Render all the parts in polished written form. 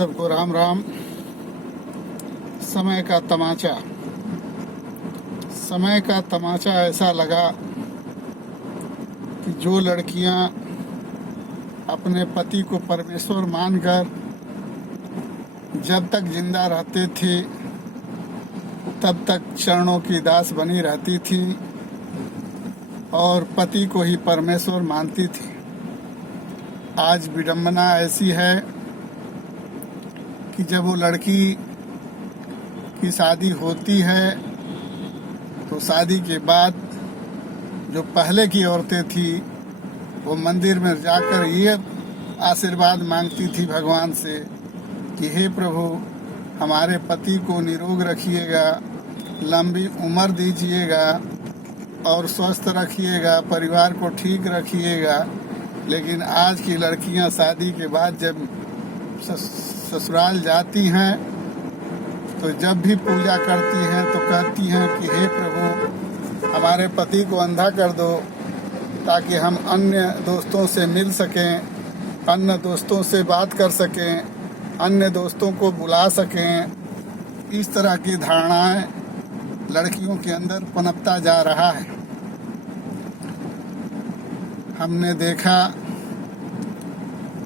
सबको राम राम। समय का तमाचा ऐसा लगा कि जो लड़कियां अपने पति को परमेश्वर मानकर जब तक जिंदा रहते थे तब तक चरणों की दास बनी रहती थी और पति को ही परमेश्वर मानती थी। आज विडंबना ऐसी है कि जब वो लड़की की शादी होती है तो शादी के बाद जो पहले की औरतें थी वो मंदिर में जाकर ये आशीर्वाद मांगती थी भगवान से कि हे प्रभु, हमारे पति को निरोग रखिएगा, लंबी उम्र दीजिएगा और स्वस्थ रखिएगा, परिवार को ठीक रखिएगा। लेकिन आज की लड़कियां शादी के बाद जब ससुराल जाती हैं तो जब भी पूजा करती हैं तो कहती हैं कि हे प्रभु, हमारे पति को अंधा कर दो ताकि हम अन्य दोस्तों से मिल सकें, अन्य दोस्तों से बात कर सकें, अन्य दोस्तों को बुला सकें। इस तरह की धारणाएं लड़कियों के अंदर पनपता जा रहा है। हमने देखा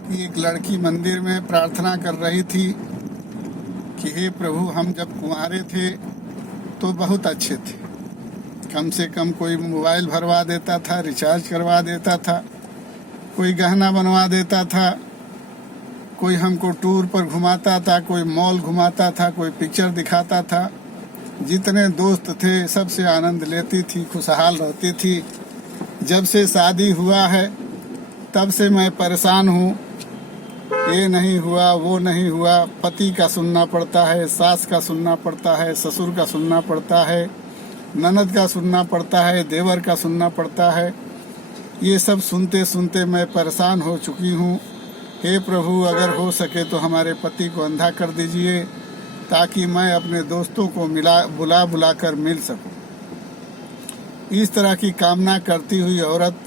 कि एक लड़की मंदिर में प्रार्थना कर रही थी कि हे प्रभु, हम जब कुंवारे थे तो बहुत अच्छे थे, कम से कम कोई मोबाइल भरवा देता था, रिचार्ज करवा देता था, कोई गहना बनवा देता था, कोई हमको टूर पर घुमाता था, कोई मॉल घुमाता था, कोई पिक्चर दिखाता था। जितने दोस्त थे सबसे आनंद लेती थी, खुशहाल रहती थी। जब से शादी हुआ है तब से मैं परेशान हूँ, ये नहीं हुआ, वो नहीं हुआ, पति का सुनना पड़ता है, सास का सुनना पड़ता है, ससुर का सुनना पड़ता है, ननद का सुनना पड़ता है, देवर का सुनना पड़ता है। ये सब सुनते सुनते मैं परेशान हो चुकी हूँ। हे प्रभु, अगर हो सके तो हमारे पति को अंधा कर दीजिए ताकि मैं अपने दोस्तों को बुला कर मिल सकूं। इस तरह की कामना करती हुई औरत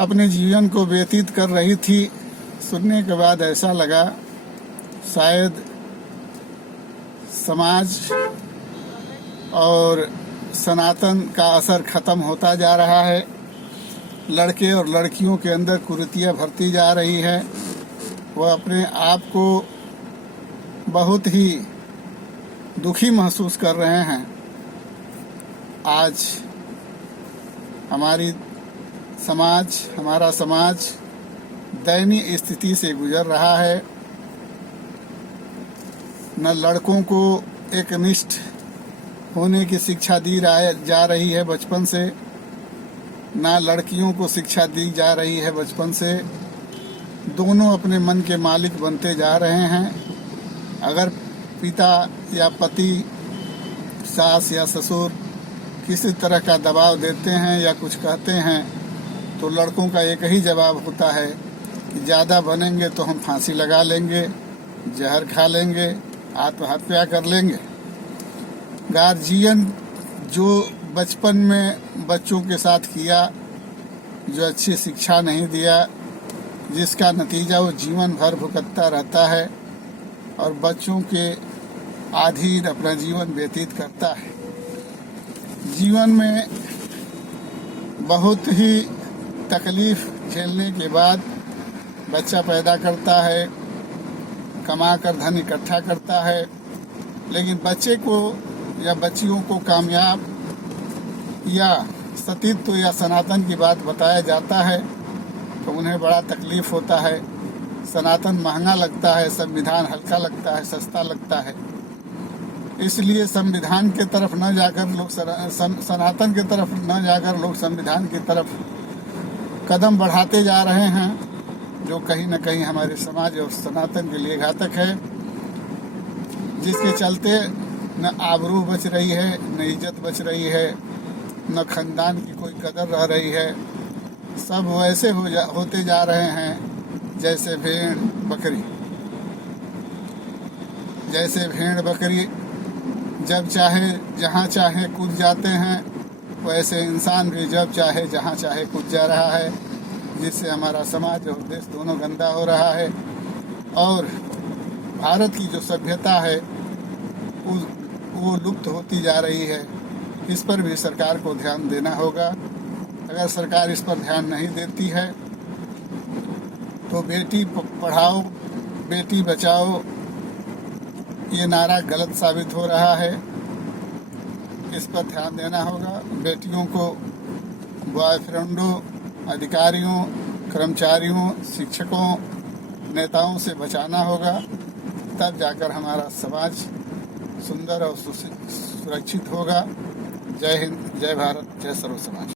अपने जीवन को व्यतीत कर रही थी। सुनने के बाद ऐसा लगा शायद समाज और सनातन का असर खत्म होता जा रहा है। लड़के और लड़कियों के अंदर कुरीतियां भरती जा रही है। वह अपने आप को बहुत ही दुखी महसूस कर रहे हैं। आज हमारा समाज दयनीय स्थिति से गुजर रहा है। न लड़कों को एकनिष्ठ होने की शिक्षा दी जा रही है बचपन से, न लड़कियों को शिक्षा दी जा रही है बचपन से। दोनों अपने मन के मालिक बनते जा रहे हैं। अगर पिता या पति, सास या ससुर किसी तरह का दबाव देते हैं या कुछ कहते हैं तो लड़कों का एक ही जवाब होता है कि ज़्यादा बनेंगे तो हम फांसी लगा लेंगे, जहर खा लेंगे, आत्महत्या कर लेंगे। गार्जियन जो बचपन में बच्चों के साथ किया, जो अच्छी शिक्षा नहीं दिया, जिसका नतीजा वो जीवन भर भुगतता रहता है और बच्चों के अधीन अपना जीवन व्यतीत करता है। जीवन में बहुत ही तकलीफ झेलने के बाद बच्चा पैदा करता है, कमा कर धन इकट्ठा करता है, लेकिन बच्चे को या बच्चियों को कामयाब या सतीत्व या सनातन की बात बताया जाता है तो उन्हें बड़ा तकलीफ होता है। सनातन महंगा लगता है, संविधान हल्का लगता है, सस्ता लगता है। इसलिए संविधान के तरफ न जाकर लोग सनातन की तरफ न जाकर लोग संविधान की तरफ कदम बढ़ाते जा रहे हैं, जो कहीं न कहीं हमारे समाज और सनातन के लिए घातक है, जिसके चलते न आबरू बच रही है, न इज्जत बच रही है, न खानदान की कोई कदर रह रही है। सब वैसे होते जा रहे हैं जैसे भेड़ बकरी जब चाहे जहाँ चाहे कूद जाते हैं, वैसे इंसान भी जब चाहे जहाँ चाहे कूद जा रहा है, जिससे हमारा समाज और देश दोनों गंदा हो रहा है। और भारत की जो सभ्यता है वो लुप्त होती जा रही है। इस पर भी सरकार को ध्यान देना होगा। अगर सरकार इस पर ध्यान नहीं देती है तो बेटी पढ़ाओ बेटी बचाओ ये नारा गलत साबित हो रहा है। इस पर ध्यान देना होगा। बेटियों को बॉयफ्रेंडों, अधिकारियों, कर्मचारियों, शिक्षकों, नेताओं से बचाना होगा। तब जाकर हमारा समाज सुंदर और सुरक्षित होगा। जय हिंद, जय भारत, जय सर्व समाज।